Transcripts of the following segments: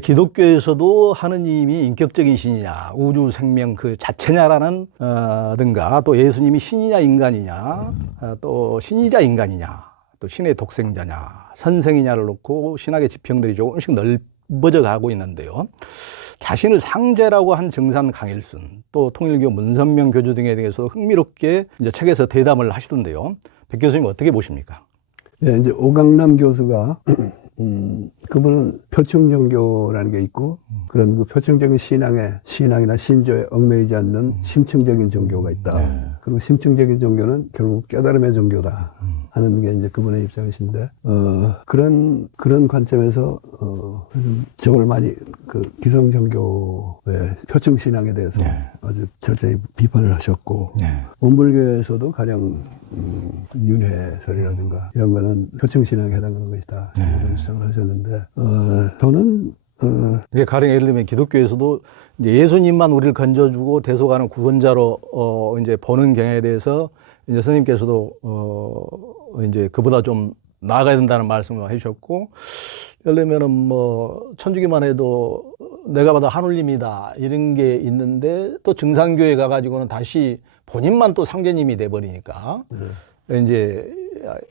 기독교에서도 하느님이 인격적인 신이냐, 우주 생명 그 자체냐라는 든가 또 예수님이 신이냐 인간이냐, 또 신이자 인간이냐, 또 신의 독생자냐, 선생이냐를 놓고 신학의 지평들이 조금씩 넓어져 가고 있는데요. 자신을 상제라고 한 정산 강일순, 또 통일교 문선명 교주 등에 대해서 흥미롭게 이제 책에서 대담을 하시던데요. 백 교수님 어떻게 보십니까? 네, 이제 오강남 교수가 그분은 표층종교라는 게 있고 그런 그 표층적인 신앙이나 신조에 얽매이지 않는 심층적인 종교가 있다. 네. 그리고 심층적인 종교는 결국 깨달음의 종교다 하는 게 이제 그분의 입장이신데 그런 관점에서 저걸 많이 그 기성 종교의 표층 신앙에 대해서 네. 아주 철저히 비판을 하셨고 네. 원불교에서도 가령 윤회설이라든가 이런 거는 표층 신앙에 해당하는 것이다. 이런 주장을 하셨는데 저는 이게 가령 예를 들면 기독교에서도 이제 예수님만 우리를 건져주고 대속하는 구원자로 이제 보는 경향에 대해서 이제 스님께서도 이제 그보다 좀 나아가야 된다는 말씀을 해주셨고, 예를 들면은 뭐 천주교만 해도 내가 봐도 한울림이다 이런 게 있는데 또 증산교에 가가지고는 다시 본인만 또 상제님이 돼버리니까 이제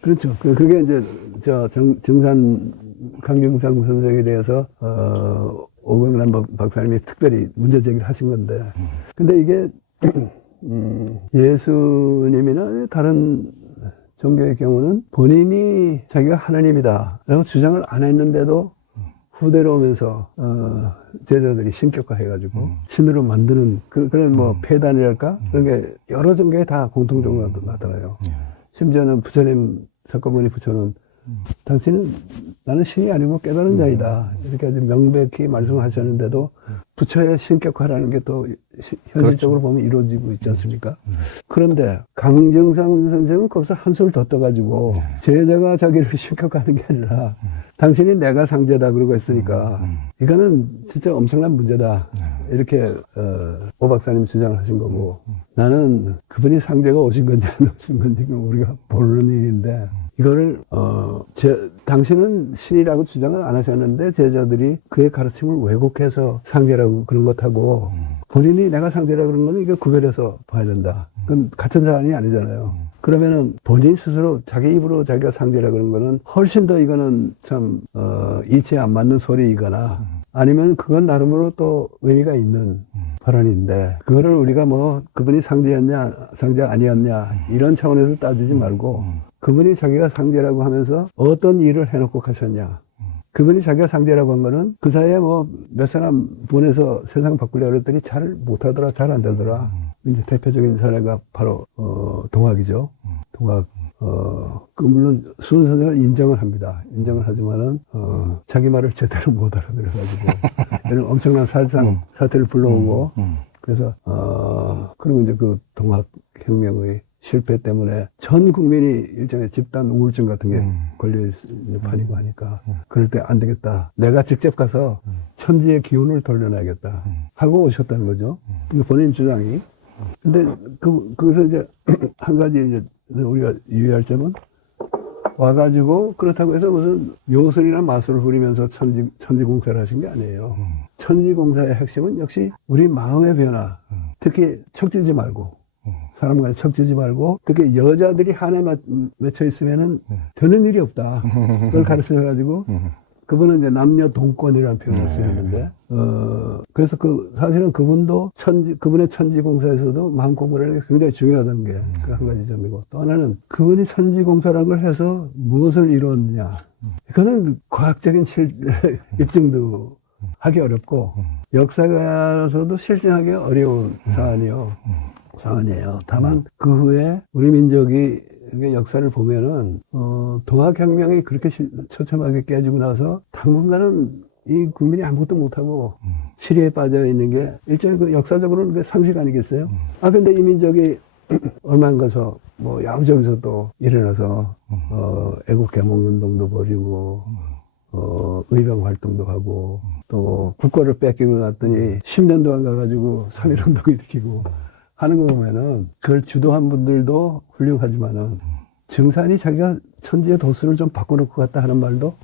그렇죠. 그게 이제 증산 강경상 선생에 대해서 오경란 박사님이 특별히 문제 제기를 하신 건데, 근데 이게 예수님이나 다른 종교의 경우는 본인이 자기가 하나님이다 라고 주장을 안 했는데도 후대로 오면서 제자들이 신격화해가지고 신으로 만드는 그런 뭐 폐단이랄까 그런 게 여러 종교에 다 공통적으로 나타나요. 심지어는 부처님 석가모니 부처는 당신은 나는 신이 아니고 깨달은 자이다 이렇게 아주 명백히 말씀하셨는데도 부처의 신격화라는 게 또 현실적으로 보면 이루어지고 있지 않습니까? 그런데 강정상 선생은 거기서 한술 더 떠가지고 제자가 자기를 신격화하는 게 아니라 당신이 내가 상제다 그러고 했으니까 이거는 진짜 엄청난 문제다 이렇게 오 박사님 주장을 하신 거고, 나는 그분이 상제가 오신 건지 안 오신 건지 우리가 모르는 일인데 이거를 당신은 신이라고 주장을 안 하셨는데 제자들이 그의 가르침을 왜곡해서 상제라고 그런 것하고 본인이 내가 상제라고 그런 거는 이거 구별해서 봐야 된다. 그건 같은 사안이 아니잖아요. 그러면은 본인 스스로 자기 입으로 자기가 상제라고 그런 거는 훨씬 더 이거는 참 이치에 안 맞는 소리이거나 아니면 그건 나름으로 또 의미가 있는 발언인데, 그거를 우리가 뭐 그분이 상제였냐 상제 아니었냐 이런 차원에서 따지지 말고 그분이 자기가 상제라고 하면서 어떤 일을 해놓고 가셨냐, 그분이 자기가 상제라고 한 거는 그 사이에 뭐 몇 사람 보내서 세상 바꾸려고 그랬더니 잘 못하더라, 잘 안 되더라. 이제 대표적인 사례가 바로 동학이죠. 동학. 물론 수은 선생을 인정을 합니다. 인정을 하지만은 자기 말을 제대로 못 알아들어가지고 이런 엄청난 사태를 불러오고 그래서 그리고 이제 그 동학 혁명의 실패 때문에 전 국민이 일종의 집단 우울증 같은 게 걸려 있는 판이고 하니까 그럴 때 안 되겠다. 내가 직접 가서 천지의 기운을 돌려놔야겠다 하고 오셨다는 거죠. 본인 주장이. 근데 거기서 이제 한 가지 이제 우리가 유의할 점은 와가지고 그렇다고 해서 무슨 요술이나 마술을 부리면서 천지공사를 하신 게 아니에요. 천지공사의 핵심은 역시 우리 마음의 변화, 특히 척지지 말고 사람 간에 척지지 말고 특히 여자들이 한에 맺혀 있으면은 되는 일이 없다. 그걸 가르쳐가지고 그분은 이제 남녀 동권이라는 표현을 쓰셨는데 그래서 사실은 그분도 그분의 천지공사에서도 마음 공부라는 게 굉장히 중요하다는 게 그 한 가지 점이고, 또 하나는 그분이 천지공사라는 걸 해서 무엇을 이뤘느냐, 이거는 과학적인 입증도 하기 어렵고 역사가로서도 실증하기 어려운 사안이에요. 다만 그 후에 우리 민족이 역사를 보면은 동학혁명이 그렇게 처참하게 깨지고 나서 당분간은 이 국민이 아무것도 못하고 시리에 빠져 있는 게 일종의 그 역사적으로는 그 상식 아니겠어요? 근데 이 민족이 얼마 안 가서 뭐 야구장에서 또 일어나서 애국개몽운동도 벌이고 의병 활동도 하고 또 국거를 뺏기고 났더니 10년 동안 가가지고 3.1운동 일으키고 하는 거 보면은 그걸 주도한 분들도 훌륭하지만은 증산이 자기가 천지의 도수를 좀 바꿔놓고 갔다 하는 말도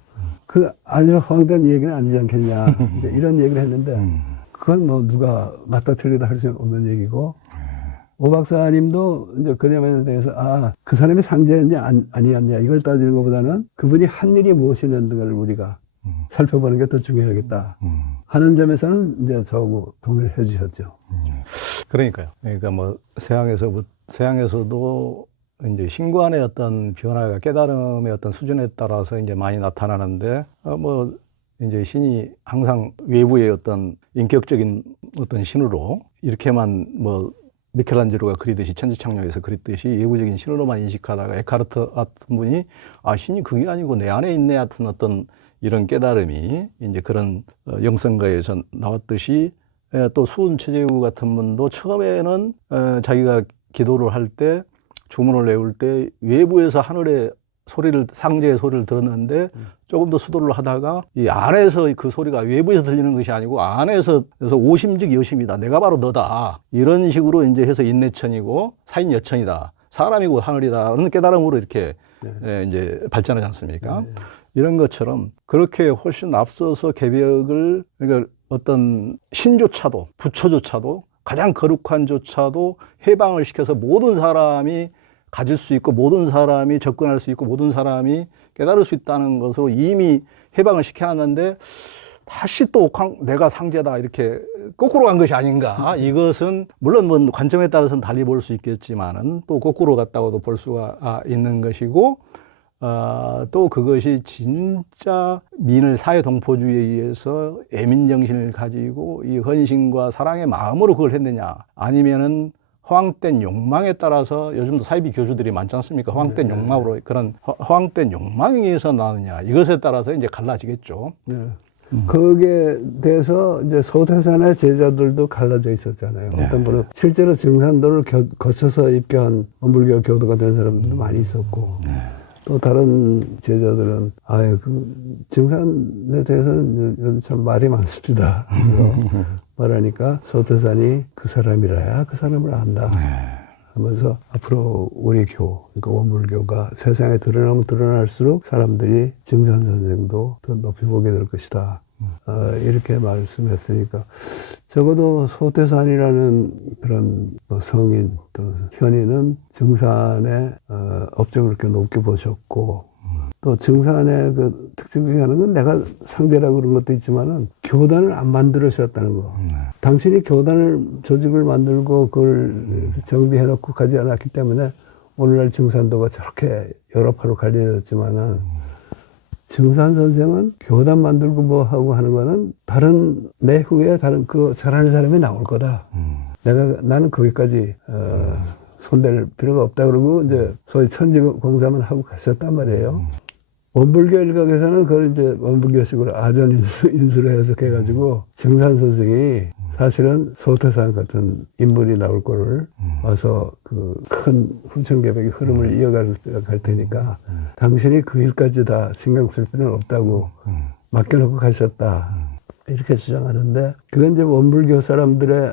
아주 허황된 얘기는 아니지 않겠냐. 이제 이런 얘기를 했는데, 그건 뭐 누가 맞다 틀리다 할 수 없는 얘기고, 오 박사님도 이제 그 점에 대해서, 그 사람이 상제였냐, 아니었냐, 이걸 따지는 것보다는 그분이 한 일이 무엇이냐는 걸 우리가 살펴보는 게 더 중요하겠다 하는 점에서는 이제 저하고 동의를 해 주셨죠. 그러니까요. 그러니까 뭐 서양에서도 이제 신관의 어떤 변화가 깨달음의 어떤 수준에 따라서 이제 많이 나타나는데, 뭐 이제 신이 항상 외부의 어떤 인격적인 어떤 신으로 이렇게만 뭐 미켈란젤로가 그리듯이 천지창조에서 그렸듯이 외부적인 신으로만 인식하다가 에카르트 같은 분이 신이 그게 아니고 내 안에 있네 같은 어떤 이런 깨달음이 이제 그런 영성가에서 나왔듯이, 또 수은 최재우 같은 분도 처음에는 자기가 기도를 할 때 주문을 외울 때 외부에서 하늘의 소리를, 상제의 소리를 들었는데 조금 더 수도를 하다가 이 안에서 그 소리가 외부에서 들리는 것이 아니고 안에서, 그래서 오심즉 여심이다, 내가 바로 너다, 이런 식으로 이제 해서 인내천이고 사인여천이다, 사람이고 하늘이다라는 깨달음으로 이렇게 이제 발전하지 않습니까? 이런 것처럼 그렇게 훨씬 앞서서 개벽을, 그러니까 어떤 신조차도, 부처조차도, 가장 거룩한 조차도 해방을 시켜서 모든 사람이 가질 수 있고 모든 사람이 접근할 수 있고 모든 사람이 깨달을 수 있다는 것으로 이미 해방을 시켜놨는데, 다시 또 내가 상제다 이렇게 거꾸로 간 것이 아닌가. 이것은 물론 뭐 관점에 따라서는 달리 볼 수 있겠지만은 또 거꾸로 갔다고도 볼 수가 있는 것이고, 또 그것이 진짜 민을 사회동포주의에 의해서 애민정신을 가지고 이 헌신과 사랑의 마음으로 그걸 했느냐, 아니면은 허황된 욕망에 따라서, 요즘도 사이비 교주들이 많지 않습니까? 허황된 욕망으로, 그런 허황된 욕망에 의해서 나느냐, 이것에 따라서 이제 갈라지겠죠. 거기에 대해서 이제 소태산의 제자들도 갈라져 있었잖아요. 어떤 분은 실제로 증산도를 거쳐서 입교한 원불교 교도가 된 사람들도 많이 있었고, 또 다른 제자들은 그 증산에 대해서는 참 말이 많습니다. 그래서 말하니까 소태산이 그 사람이라야 그 사람을 안다 하면서 앞으로 우리 그러니까 원불교가 세상에 드러나면 드러날수록 사람들이 증산 선생도 더 높이 보게 될 것이다. 이렇게 말씀했으니까 적어도 소태산이라는 그런 성인 또 현인은 증산의 업적을 그렇게 높게 보셨고, 또 증산의 그 특징 중에 하나는 내가 상대라고 그런 것도 있지만은 교단을 안 만들으셨다는 거. 당신이 교단을, 조직을 만들고 그걸 정비해놓고 가지 않았기 때문에 오늘날 증산도가 저렇게 여러 파로 갈려졌지만은, 증산 선생은 교단 만들고 뭐 하고 하는 거는 다른 내후에 다른 그 잘하는 사람이 나올 거다. 나는 거기까지 손댈 필요가 없다. 그러고 이제 소위 천지공사만 하고 가셨단 말이에요. 원불교 일각에서는 그걸 이제 원불교식으로 아전 인수를 해석해가지고 증산 선생이 사실은 소태산 같은 인물이 나올 거를 와서 그 큰 후천개벽의 흐름을 이어갈 테니까 당신이 그 일까지 다 신경 쓸 필요는 없다고 맡겨놓고 가셨다. 이렇게 주장하는데, 그건 이제 원불교 사람들의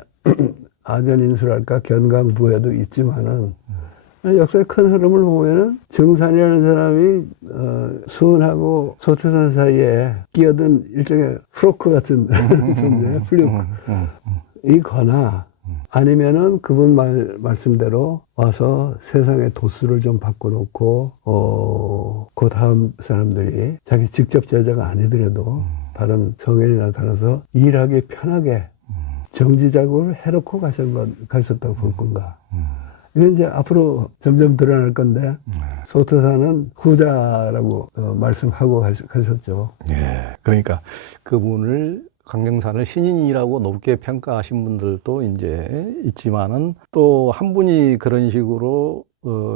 아전인수랄까 견강부에도 있지만은, 역사의 큰 흐름을 보면은 정산이라는 사람이 수은하고 소태산 사이에 끼어든 일종의 프로크 같은 존재, 플루크 이거나 아니면은 그분 말씀대로 와서 세상의 도수를 좀 바꿔놓고 그 다음 사람들이 자기 직접 제자가 아니더라도 다른 성현이 나타나서 일하기 편하게 정지 작업을 해놓고 가셨다고 볼 건가. 이건 이제 앞으로 점점 드러날 건데, 소태산은 후자라고 말씀하고 가셨죠. 예. 그러니까 그분을, 강정산을 신인이라고 높게 평가하신 분들도 이제 있지만은, 또 한 분이 그런 식으로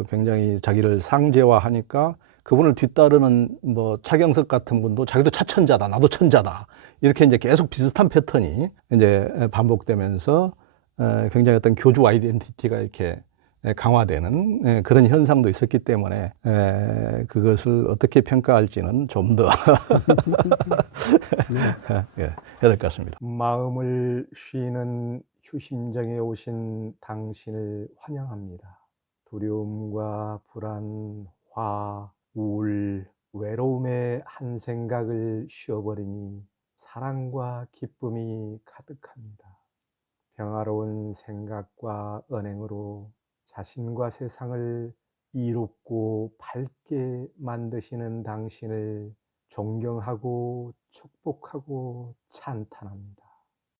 굉장히 자기를 상제화하니까 그분을 뒤따르는 뭐 차경석 같은 분도 자기도 차천자다, 나도 천자다, 이렇게 이제 계속 비슷한 패턴이 이제 반복되면서 굉장히 어떤 교주 아이덴티티가 이렇게 강화되는 그런 현상도 있었기 때문에 그것을 어떻게 평가할지는 좀 더 해야 될 것 같습니다. 마음을 쉬는 휴심정에 오신 당신을 환영합니다. 두려움과 불안, 화, 우울, 외로움의 한 생각을 쉬어버리니 사랑과 기쁨이 가득합니다. 평화로운 생각과 언행으로 자신과 세상을 이롭고 밝게 만드시는 당신을 존경하고 축복하고 찬탄합니다.